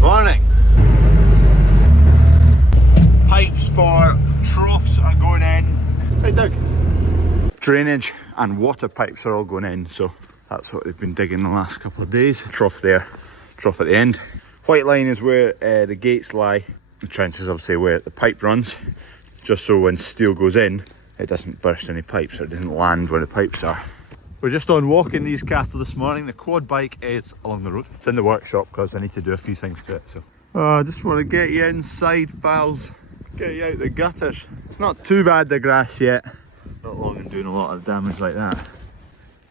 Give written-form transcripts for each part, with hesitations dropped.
Morning. Pipes for troughs are going in. Hey Doug. Drainage and water pipes are all going in, so that's what they've been digging the last couple of days. Trough there, trough at the end. White line is where the gates lie. The trench is obviously where the pipe runs, just so when steel goes in, it doesn't burst any pipes or it doesn't land where the pipes are. We're just on walking these cattle this morning. The quad bike is along the road. It's in the workshop because I need to do a few things to it. So I just want to get you inside, pals. Get you out the gutters. It's not too bad, the grass yet. Not long and doing a lot of damage like that.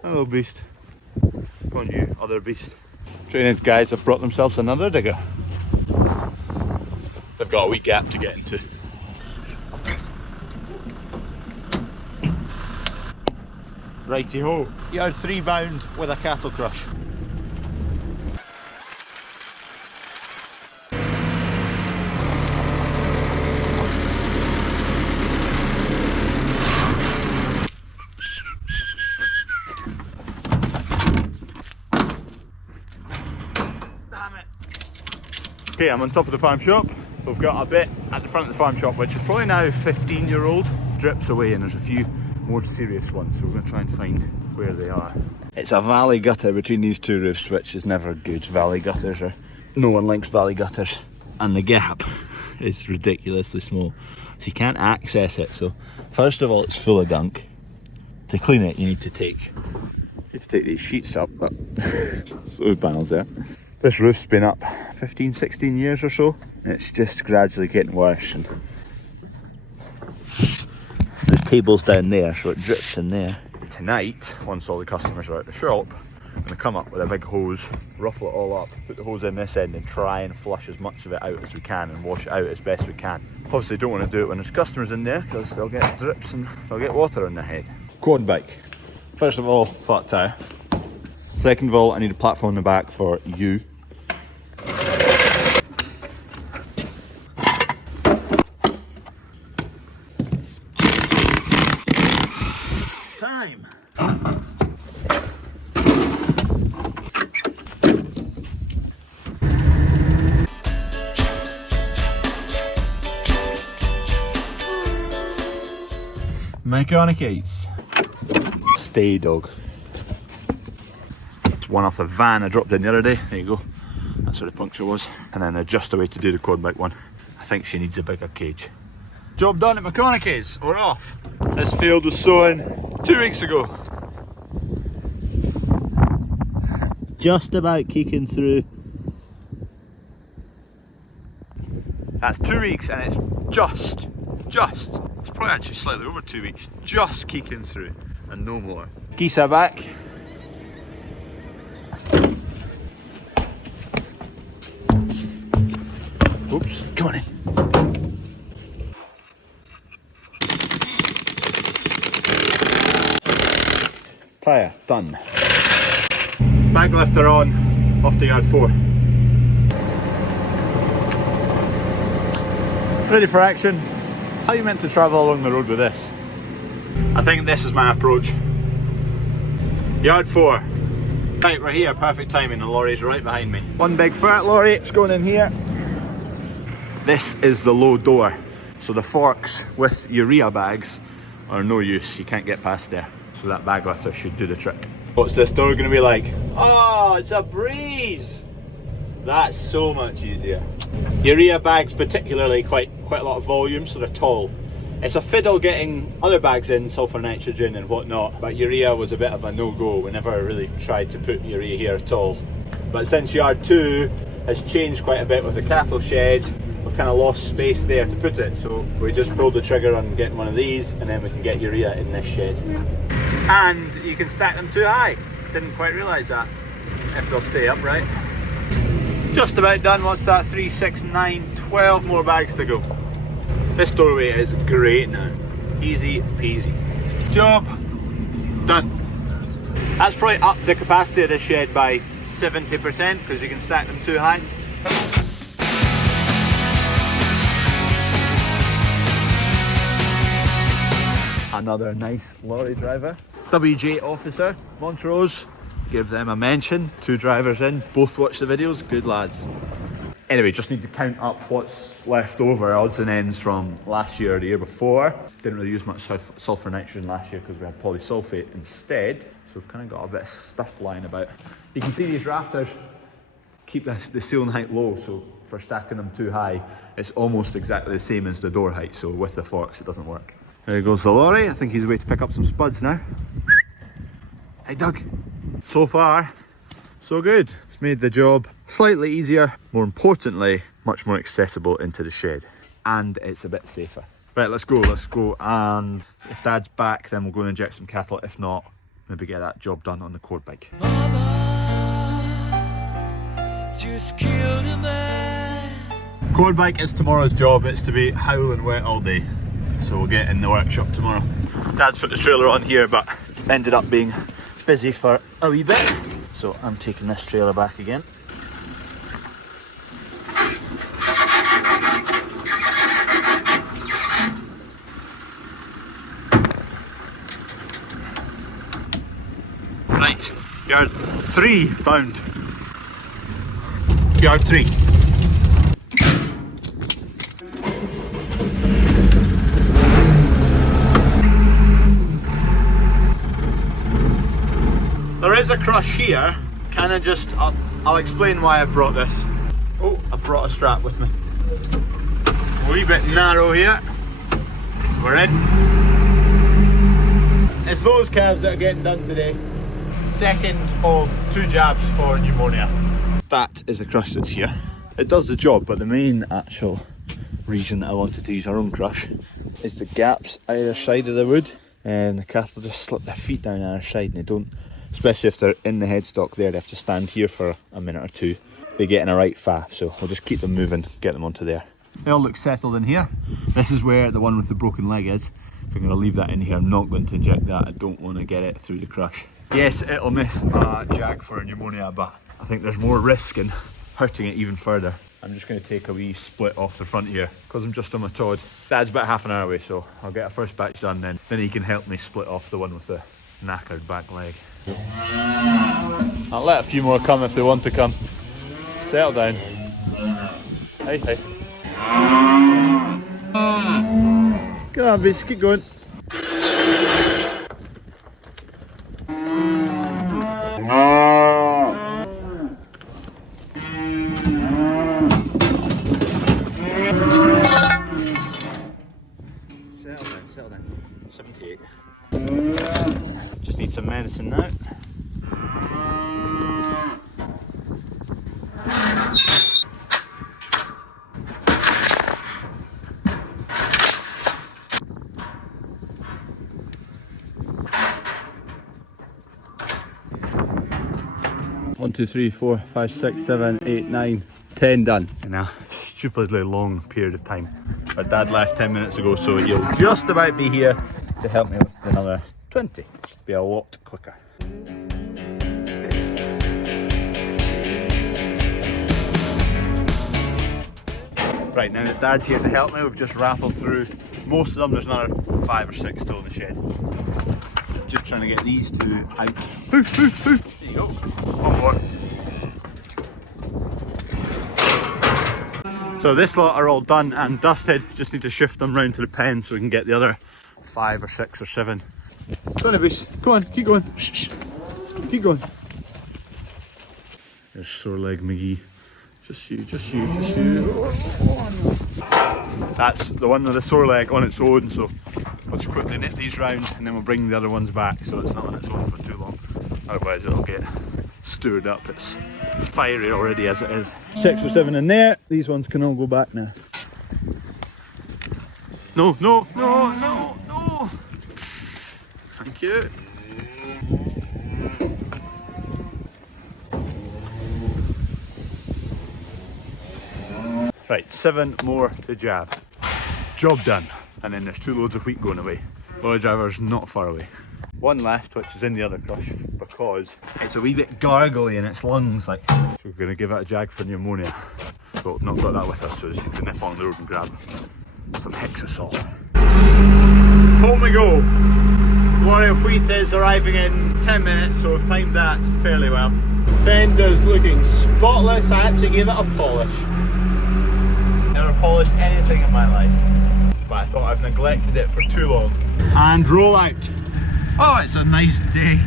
Hello beast. Come on you, other beast. Drainage guys have brought themselves another digger. They've got a wee gap to get into. Righty ho. Yard 3 bound with a cattle crush. Okay, I'm on top of the farm shop. We've got a bit at the front of the farm shop which is probably now 15-year-old. Drips away and there's a few more serious ones, so we're going to try and find where they are. It's a valley gutter between these two roofs, which is never good. Valley gutters are... no one likes valley gutters. And the gap is ridiculously small, so you can't access it. So first of all, it's full of gunk. To clean it, you need to take these sheets up, but those panels there. This roof's been up 15, 16 years or so, and it's just gradually getting worse. And there's tables down there, so it drips in there. Tonight, once all the customers are at the shop, I'm going to come up with a big hose, ruffle it all up, put the hose in this end and try and flush as much of it out as we can and wash it out as best we can. Obviously don't want to do it when there's customers in there because they'll get drips and they'll get water on their head. Quad bike. First of all, flat tyre. Second of all, I need a platform in the back for you. Time. Mechanic Ace. Stay dog. It's one off the van I dropped in the other day. There you go. That's where the puncture was. And then just a way to do the quad bike one. I think she needs a bigger cage. Job done at Mechanic Ace. We're off. This field was sown 2 weeks ago. Just about kicking through. That's 2 weeks and it's it's probably actually slightly over 2 weeks, just kicking through and no more. Geese are back. Oops, come on in. Tyre, done. Bag lifter on, off to yard 4. Ready for action. How are you meant to travel along the road with this? I think this is my approach. Yard 4. Right, we're here, perfect timing, the lorry's right behind me. One big fat lorry, it's going in here. This is the low door, so the forks with urea bags are no use, you can't get past there. So that bag lifter should do the trick. What's this door going to be like? Oh, it's a breeze! That's so much easier. Urea bags particularly quite a lot of volume, so they're tall. It's a fiddle getting other bags in, sulfur nitrogen and whatnot, but urea was a bit of a no-go. We never really tried to put urea here at all. But since yard 2 has changed quite a bit with the cattle shed, we've kind of lost space there to put it, so we just pulled the trigger on getting one of these and then we can get urea in this shed. And you can stack them too high. Didn't quite realise that, if they'll stay upright. Just about done. What's that? 3, 6, 9, 12 more bags to go. This doorway is great now. Easy peasy. Job done. That's probably up the capacity of this shed by 70% because you can stack them too high. Another nice lorry driver. WJ officer, Montrose. Give them a mention. 2 drivers in, both watch the videos, good lads. Anyway, just need to count up what's left over, odds and ends from last year or the year before. Didn't really use much sulfur nitrogen last year because we had polysulfate instead. So we've kind of got a bit of stuff lying about. You can see these rafters keep the ceiling height low, so for stacking them too high, it's almost exactly the same as the door height, so with the forks it doesn't work. There goes the lorry. I think he's away to pick up some spuds now. Hey Doug. So far, so good. It's made the job slightly easier, more importantly, much more accessible into the shed. And it's a bit safer. Right, let's go, and if Dad's back, then we'll go and inject some cattle. If not, maybe get that job done on the quad bike. Just killed a man. Quad bike is tomorrow's job. It's to be howling wet all day. So we'll get in the workshop tomorrow. Dad's put the trailer on here, but ended up being busy for a wee bit. So I'm taking this trailer back again. Right, yard 3 bound. Yard 3. There is a crush here. Can I just, I'll explain why I've brought this. Oh, I brought a strap with me. A wee bit narrow here. We're in. It's those calves that are getting done today. Second of 2 jabs for pneumonia. That is a crush that's here. It does the job, but the main actual reason that I wanted to use our own crush is the gaps either side of the wood, and the cattle just slip their feet down either side, and they don't, especially if they're in the headstock there, they have to stand here for a minute or two. They get in a right faff, so we'll just keep them moving, get them onto there. They all look settled in here. This is where the one with the broken leg is. If I'm going to leave that in here, I'm not going to inject that. I don't want to get it through the crush. Yes, it'll miss a jag for a pneumonia, but I think there's more risk in hurting it even further. I'm just going to take a wee split off the front here because I'm just on my Todd. Dad's about half an hour away, so I'll get a first batch done, then he can help me split off the one with the knackered back leg. I'll let a few more come if they want to come. Settle down. Hey, hey. Come on, beast, keep going. Settle down. 78. Just need some medicine now. One, 2, 3, 4, 5, 6, 7, 8, 9, 10 done in a stupidly long period of time. But Dad left 10 minutes ago, so he'll just about be here to help me with another 20. Be a lot quicker. Right, now that Dad's here to help me, we've just rattled through most of them. There's another 5 or 6 still in the shed. Just trying to get these 2 out. There you go. One more. So this lot are all done and dusted. Just need to shift them round to the pen so we can get the other 5 or 6 or 7. Go on, Avis. Come on, keep going. Shh. Keep going. There's sore leg McGee. Just you. That's the one with the sore leg on its own, so let's quickly knit these round and then we'll bring the other ones back so it's not on its own for too long. Otherwise it'll get stirred up. It's fiery already as it is. 6 or 7 in there. These ones can all go back now. No. Thank you. Right, 7 more to jab. Job done. And then there's 2 loads of wheat going away. Lorry driver's not far away. 1 left, which is in the other crush because it's a wee bit gargly in its lungs, like. So we're going to give it a jag for pneumonia. But we've not got that with us, so just need to nip on the road and grab some Hexasol. Home we go. Lorry of wheat is arriving in 10 minutes, so we've timed that fairly well. Fender's looking spotless. I actually gave it a polish. never polished anything in my life, but I thought I've neglected it for too long. And roll out. Oh, it's a nice day.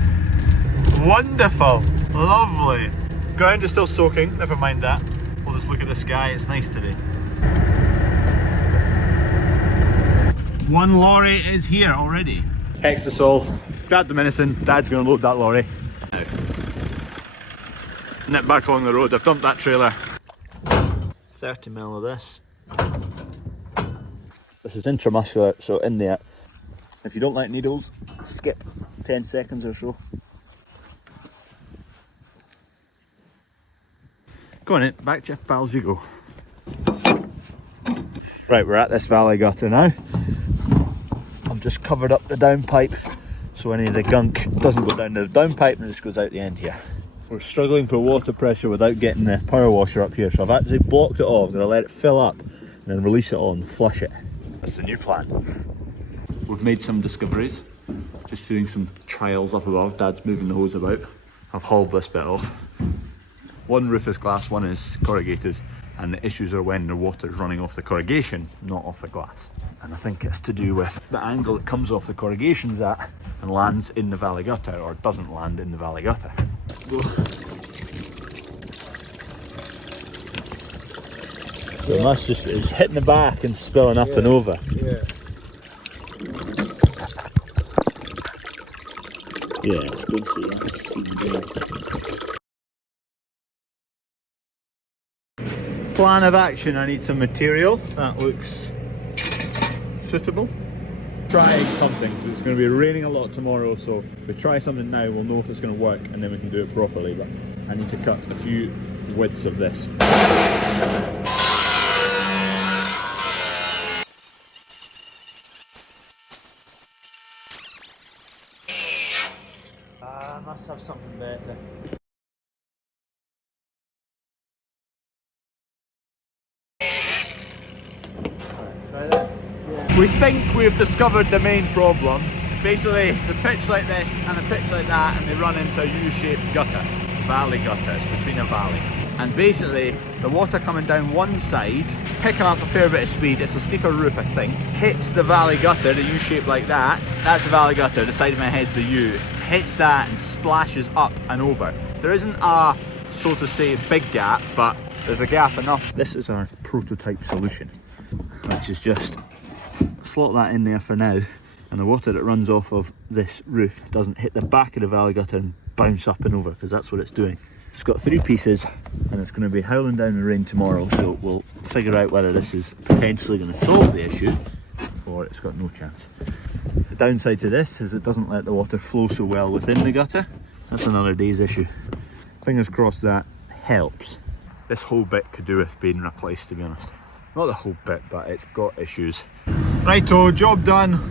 Wonderful, lovely. Ground is still soaking, never mind that. We'll just look at the sky, it's nice today. One lorry is here already. Exisol, grab the medicine, Dad's going to load that lorry. Now, nip back along the road, I've dumped that trailer. 30 ml of this. This is intramuscular, so in there. If you don't like needles, skip 10 seconds or so. Go on in, back to your pals you go. Right, we're at this valley gutter now. I've just covered up the downpipe so any of the gunk doesn't go down the downpipe and just goes out the end here. We're struggling for water pressure without getting the power washer up here, so I've actually blocked it off. I'm going to let it fill up and then release it all and flush it. That's the new plan. We've made some discoveries, just doing some trials up above. Dad's moving the hose about. I've hauled this bit off. One roof is glass, one is corrugated, and the issues are when the water is running off the corrugation, not off the glass. And I think it's to do with the angle it comes off the corrugations at and lands in the valley gutter, or doesn't land in the valley gutter. So it must just, it's hitting the back and spilling up and over. Yeah, don't see that. Plan of action, I need some material. That looks suitable. Try something, because it's going to be raining a lot tomorrow, so if we try something now, we'll know if it's going to work and then we can do it properly. But I need to cut a few widths of this. I must have something better. Try that. Yeah. We think we've discovered the main problem. Basically, the pitch like this and a pitch like that, and they run into a U-shaped gutter, valley gutter. It's between a valley. And basically, the water coming down one side, picking up a fair bit of speed. It's a steeper roof, I think. Hits the valley gutter, the U-shape like that. That's the valley gutter. The side of my head's the U. Hits that and splashes up and over. There isn't a, so to say, big gap, but there's a gap enough. This is our prototype solution, which is just slot that in there for now, and the water that runs off of this roof doesn't hit the back of the valley gutter and bounce up and over, because that's what it's doing. It's got 3 pieces and it's going to be howling down the rain tomorrow, so we'll figure out whether this is potentially going to solve the issue or it's got no chance. The downside to this is it doesn't let the water flow so well within the gutter. That's another day's issue. Fingers crossed that helps. This whole bit could do with being replaced, to be honest. Not the whole bit, but it's got issues. Righto, job done.